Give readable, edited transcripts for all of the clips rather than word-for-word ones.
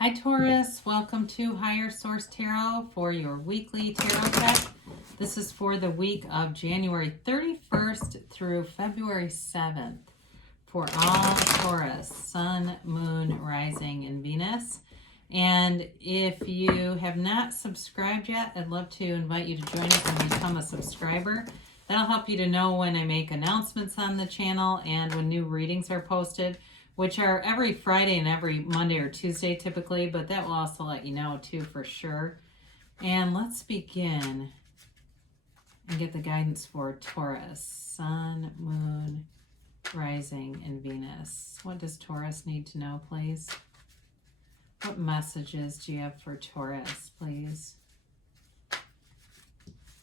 Hi Taurus, welcome to Higher Source Tarot for your weekly tarot deck. This is for the week of January 31st through February 7th for all Taurus, Sun, Moon, Rising, and Venus. And if you have not subscribed yet, I'd love to invite you to join us and become a subscriber. That'll help you to know when I make announcements on the channel and when new readings are posted, which are every Friday and every Monday or Tuesday typically, but that will also let you know too for sure. And let's begin and get the guidance for Taurus, Sun, Moon, Rising, and Venus. What does Taurus need to know, please? What messages do you have for Taurus, please?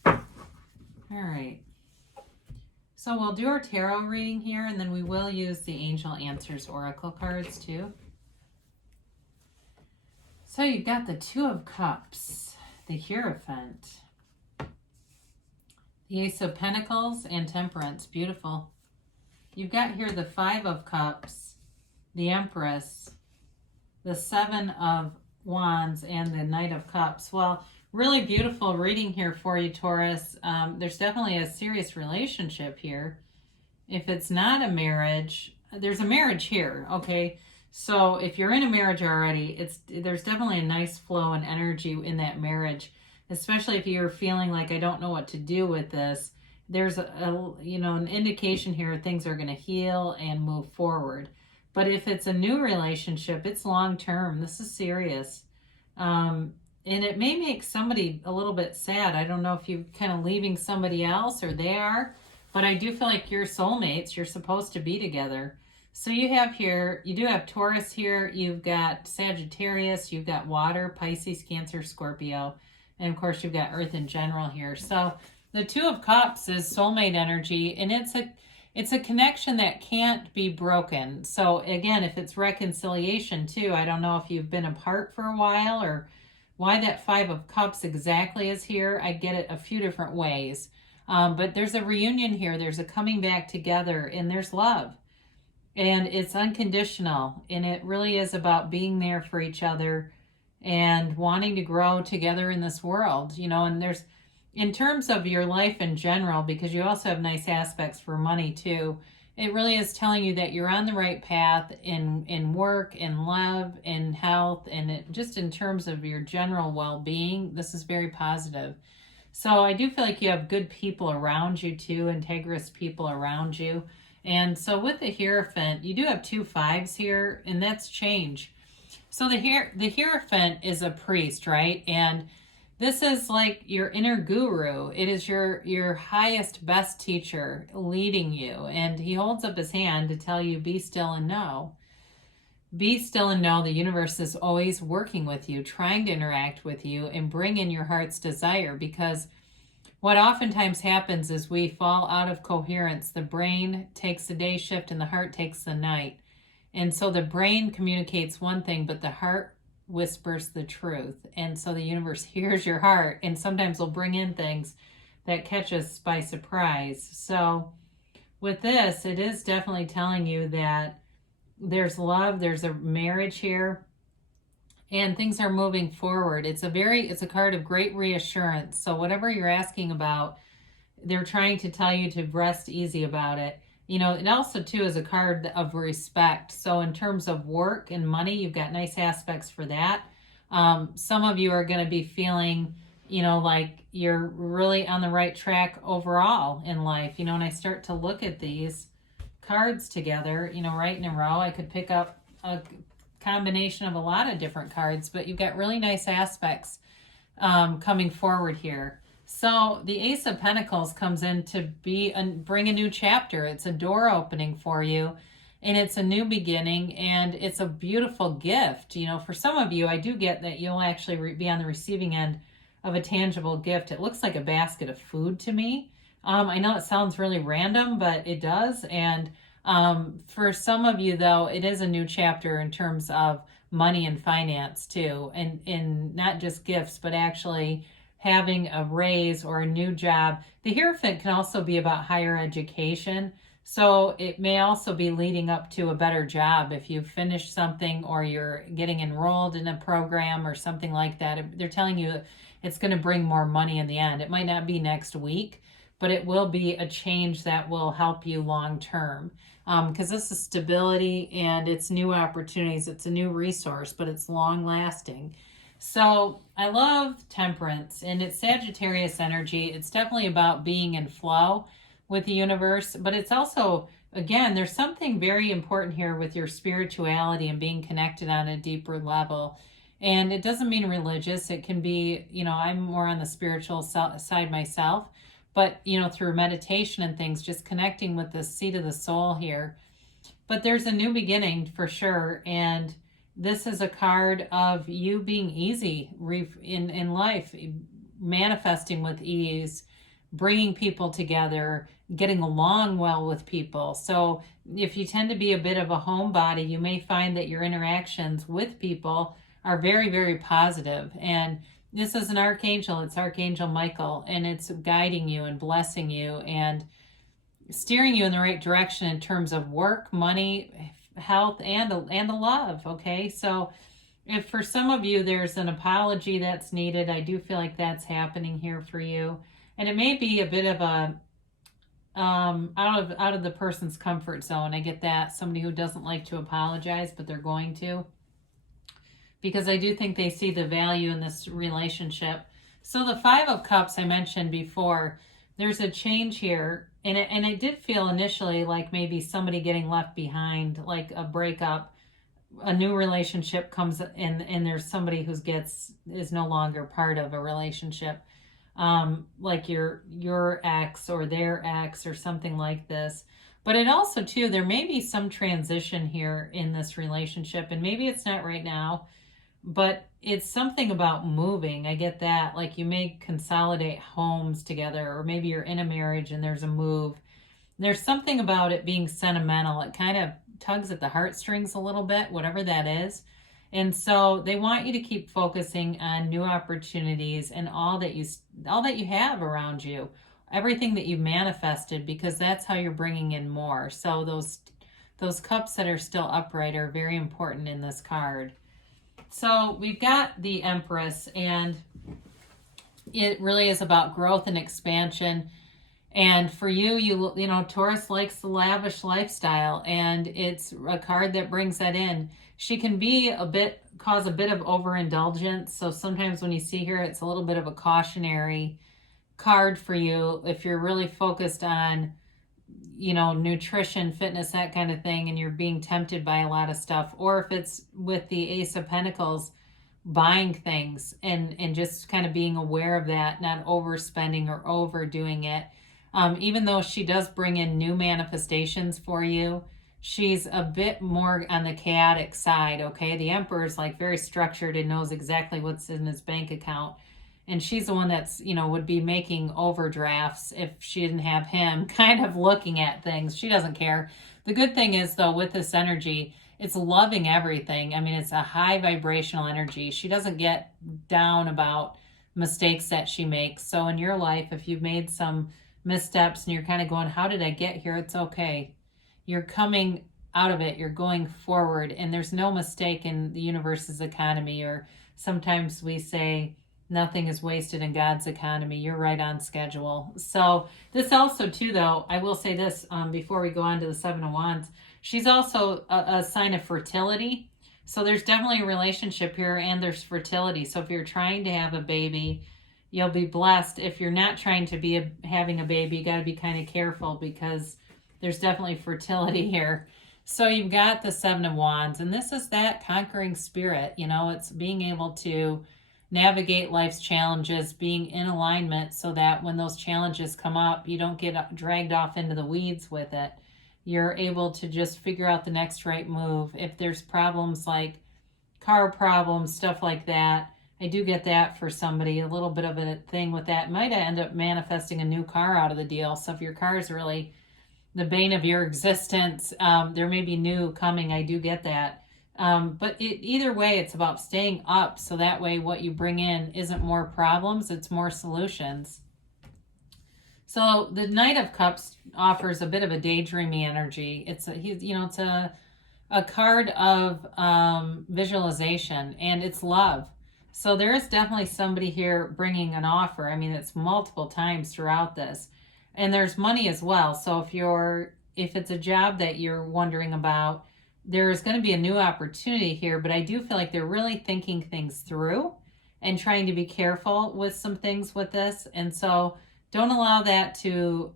All right. So we'll do our tarot reading here, and then we will use the Angel Answers Oracle cards too. So you've got the Two of Cups, the Hierophant, the Ace of Pentacles, and Temperance. Beautiful. You've got here the Five of Cups, the Empress, the Seven of Wands, and the Knight of Cups. Well, really beautiful reading here for you, Taurus. There's definitely a serious relationship here. If it's not a marriage, there's a marriage here, okay? So if you're in a marriage already, there's definitely a nice flow and energy in that marriage, especially if you're feeling like, I don't know what to do with this. There's an indication here things are going to heal and move forward. But if it's a new relationship, it's long-term. This is serious. And it may make somebody a little bit sad. I don't know if you're kind of leaving somebody else or they are, but I do feel like you're soulmates. You're supposed to be together. So you have here, you do have Taurus here. You've got Sagittarius. You've got water, Pisces, Cancer, Scorpio. And of course, you've got Earth in general here. So the Two of Cups is soulmate energy, and it's a connection that can't be broken. So again, if it's reconciliation too, I don't know if you've been apart for a while or why that Five of Cups exactly is here. I get it a few different ways. But there's a reunion here. There's a coming back together, and there's love. And it's unconditional. And it really is about being there for each other and wanting to grow together in this world. And there's, in terms of your life in general, because you also have nice aspects for money too, it really is telling you that you're on the right path in work, in love, in health, and just in terms of your general well-being. This is very positive. So I do feel like you have good people around you too, integrous people around you. And so with the Hierophant, you do have two fives here, and that's change. So the Hierophant is a priest, right? And this is like your inner guru. It is your highest, best teacher leading you. And he holds up his hand to tell you, be still and know. Be still and know the universe is always working with you, trying to interact with you and bring in your heart's desire. Because what oftentimes happens is we fall out of coherence. The brain takes the day shift and the heart takes the night. And so the brain communicates one thing, but the heart whispers the truth. And so the universe hears your heart, and sometimes will bring in things that catch us by surprise. So with this, it is definitely telling you that there's love, there's a marriage here, and things are moving forward. It's a card of great reassurance. So whatever you're asking about, they're trying to tell you to rest easy about it. It also, too, is a card of respect. So in terms of work and money, you've got nice aspects for that. Some of you are going to be feeling, like you're really on the right track overall in life. And I start to look at these cards together, right in a row. I could pick up a combination of a lot of different cards, but you've got really nice aspects coming forward here. So the Ace of Pentacles comes in to bring a new chapter. It's a door opening for you, and it's a new beginning, and it's a beautiful gift. For some of you, I do get that you'll actually be on the receiving end of a tangible gift. It looks like a basket of food to me. I know it sounds really random, but it does. And for some of you, though, it is a new chapter in terms of money and finance too, and not just gifts, but actually having a raise or a new job. The Hierophant can also be about higher education. So it may also be leading up to a better job if you've finished something or you're getting enrolled in a program or something like that. They're telling you it's going to bring more money in the end. It might not be next week, but it will be a change that will help you long term. Because this is stability and it's new opportunities. It's a new resource, but it's long lasting. So I love Temperance, and it's Sagittarius energy. It's definitely about being in flow with the universe, but it's also, again, there's something very important here with your spirituality and being connected on a deeper level. And it doesn't mean religious. It can be, I'm more on the spiritual side myself, but, through meditation and things, just connecting with the seat of the soul here. But there's a new beginning for sure. And this is a card of you being easy in life, manifesting with ease, bringing people together, getting along well with people. So if you tend to be a bit of a homebody, you may find that your interactions with people are very, very positive. And this is an archangel. It's Archangel Michael, and it's guiding you and blessing you and steering you in the right direction in terms of work, money, health, and the love. Okay, so if for some of you there's an apology that's needed, I do feel like that's happening here for you. And it may be a bit of a out of the person's comfort zone. I get that. Somebody who doesn't like to apologize, but they're going to. Because I do think they see the value in this relationship. So the Five of Cups I mentioned before, there's a change here. And it did feel initially like maybe somebody getting left behind, like a breakup. A new relationship comes in, and there's somebody who is no longer part of a relationship. Like your ex or their ex or something like this. But it also too, there may be some transition here in this relationship, and maybe it's not right now, but it's something about moving. I get that. Like you may consolidate homes together, or maybe you're in a marriage and there's a move. There's something about it being sentimental. It kind of tugs at the heartstrings a little bit, whatever that is. And so they want you to keep focusing on new opportunities and all that you have around you, everything that you've manifested, because that's how you're bringing in more. So those cups that are still upright are very important in this card. So we've got the Empress, and it really is about growth and expansion. And for you Taurus likes the lavish lifestyle, and it's a card that brings that in. She can cause a bit of overindulgence. So sometimes when you see her, it's a little bit of a cautionary card for you if you're really focused on, nutrition, fitness, that kind of thing, and you're being tempted by a lot of stuff. Or if it's with the Ace of Pentacles, buying things and just kind of being aware of that, not overspending or overdoing it. Even though she does bring in new manifestations for you, she's a bit more on the chaotic side, okay? The Emperor is like very structured and knows exactly what's in his bank account. And she's the one that's, would be making overdrafts if she didn't have him kind of looking at things. She doesn't care. The good thing is, though, with this energy, it's loving everything. I mean, it's a high vibrational energy. She doesn't get down about mistakes that she makes. So in your life, if you've made some missteps and you're kind of going, how did I get here? It's okay. You're coming out of it. You're going forward. And there's no mistake in the universe's economy. Or sometimes we say, nothing is wasted in God's economy. You're right on schedule. So this also too, though, I will say this before we go on to the Seven of Wands. She's also a sign of fertility. So there's definitely a relationship here, and there's fertility. So if you're trying to have a baby, you'll be blessed. If you're not trying to be having a baby, you got to be kind of careful, because there's definitely fertility here. So you've got the Seven of Wands, and this is that conquering spirit. It's being able to navigate life's challenges, being in alignment so that when those challenges come up, you don't get dragged off into the weeds with it. You're able to just figure out the next right move. If there's problems like car problems, stuff like that, I do get that for somebody, a little bit of a thing with that. Might end up manifesting a new car out of the deal. So if your car is really the bane of your existence, there may be new coming. I do get that. But either way, it's about staying up, so that way what you bring in isn't more problems, it's more solutions. So the Knight of Cups offers a bit of a daydreamy energy. It's a card of visualization, and it's love. So there is definitely somebody here bringing an offer. I mean, it's multiple times throughout this, and there's money as well. So if it's a job that you're wondering about, there's going to be a new opportunity here. But I do feel like they're really thinking things through and trying to be careful with some things with this, and so don't allow that to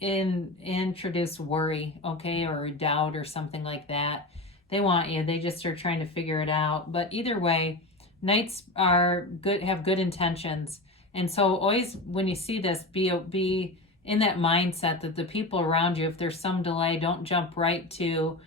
introduce worry, okay, or doubt or something like that. They want you. They just are trying to figure it out. But either way, Knights are good, have good intentions, and so always when you see this, be in that mindset that the people around you, if there's some delay, don't jump right to,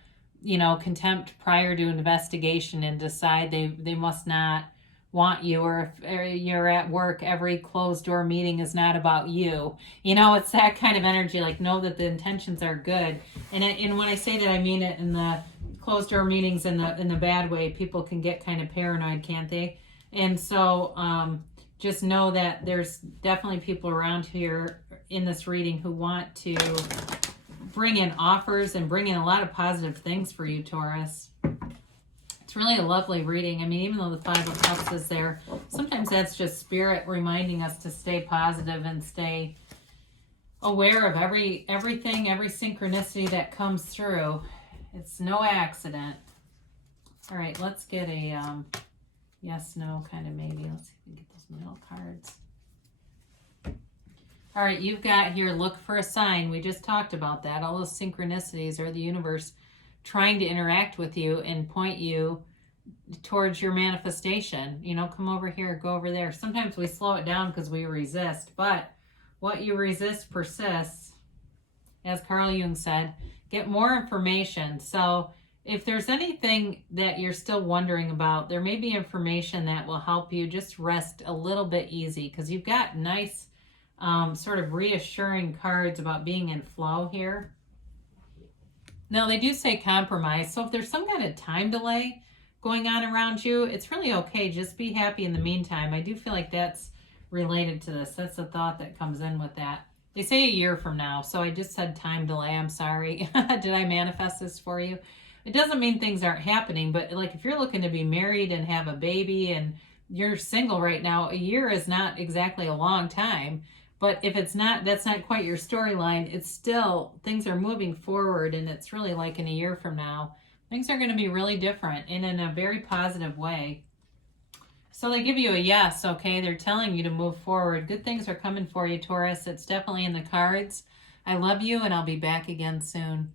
contempt prior to investigation and decide they must not want you, or if you're at work, every closed door meeting is not about you. It's that kind of energy, like know that the intentions are good. And when I say that, I mean it in the closed door meetings in the bad way. People can get kind of paranoid, can't they? And so just know that there's definitely people around here in this reading who want to bring in offers and bring in a lot of positive things for you, Taurus. It's really a lovely reading. I mean, even though the Five of Cups is there, sometimes that's just spirit reminding us to stay positive and stay aware of everything, every synchronicity that comes through. It's no accident. All right, let's get a yes, no kind of maybe. Let's see if we can get those middle cards. All right, you've got here, look for a sign. We just talked about that. All those synchronicities are the universe trying to interact with you and point you towards your manifestation. Come over here, go over there. Sometimes we slow it down because we resist, but what you resist persists. As Carl Jung said, get more information. So if there's anything that you're still wondering about, there may be information that will help you just rest a little bit easy, because you've got nice sort of reassuring cards about being in flow here. Now, they do say compromise, so if there's some kind of time delay going on around you, it's really okay. Just be happy in the meantime. I do feel like that's related to this. That's the thought that comes in with that. They say a year from now, so I just said time delay. I'm sorry. Did I manifest this for you? It doesn't mean things aren't happening, but like if you're looking to be married and have a baby and you're single right now, a year is not exactly a long time. But if it's not, that's not quite your storyline. It's still, things are moving forward, and it's really like in a year from now, things are going to be really different and in a very positive way. So they give you a yes, okay? They're telling you to move forward. Good things are coming for you, Taurus. It's definitely in the cards. I love you, and I'll be back again soon.